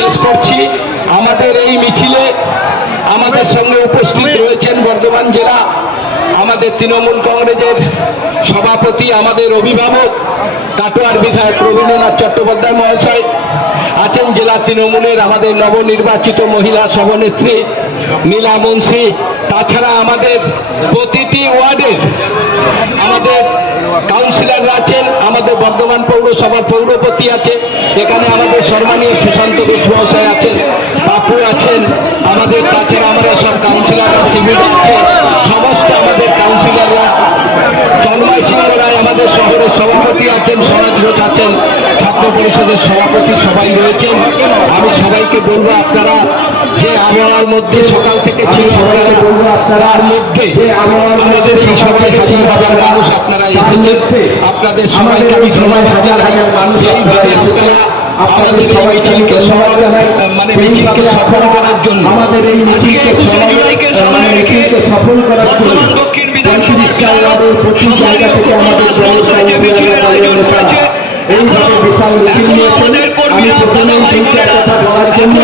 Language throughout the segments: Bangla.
শেষ করছি। আমাদের এই মিছিলে আমাদের সঙ্গে উপস্থিত রয়েছেন বর্ধমান জেলা আমাদের তৃণমূল কংগ্রেসের সভাপতি, আমাদের অভিভাবক কাটোয়ার বিধায়ক রবীন্দ্রনাথ চট্টোপাধ্যায় মহাশয় আছেন, জেলা তৃণমূলের আমাদের নবনির্বাচিত মহিলা সভানেত্রী নীলা মুন্সি, তাছাড়া আমাদের প্রতিটি ওয়ার্ডের আমাদের কাউন্সিলররা আছেন, আমাদের বর্ধমান পৌরসভার পৌরপতি আছে, এখানে আমাদের সম্মানীয় সুশান্ত ঘোষ মহাশয় আছেন, বাপু আছেন আমাদের, তাছাড়া আমরা সব কাউন্সিলররা শিবির আছে, সমস্ত আমাদের কাউন্সিলররা, তন্ময় সিংহ রায় আমাদের শহরের সভাপতি আছেন, স্বরাজ ঘোষ আছেন, ছাত্র পরিষদের সভাপতি সবাই রয়েছেন। আমি সবাইকে বলবো আপনারা যে আবহাওয়ার মধ্যে সকাল থেকে ছিল, আপনারা তার মধ্যে আমাদের এই সবাই হাজার হাজার মানুষ আপনারা এসেছেন, আপনাদের সবাইকে আমি ধন্যবাদ। হাজার হাজার মানুষ এইভাবে আপনারা আপনাদের মিছিলকে মিছিলকে সফল করার জন্য, আমাদের এই মিছিলকে সফল করার জন্য দক্ষিণ বিধানসভা ওয়ার্ডের প্রতি জায়গা থেকে আমাদের মিছিলের আয়োজন করেছে। এইভাবে বিশাল মিছিল নিয়েছেন। আমি প্রথমে কথা বলার জন্য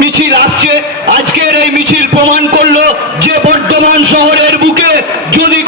মিছিল আসছে। আজকের এই মিছিল প্রমাণ করলো যে বর্ধমান শহরের বুকে যদি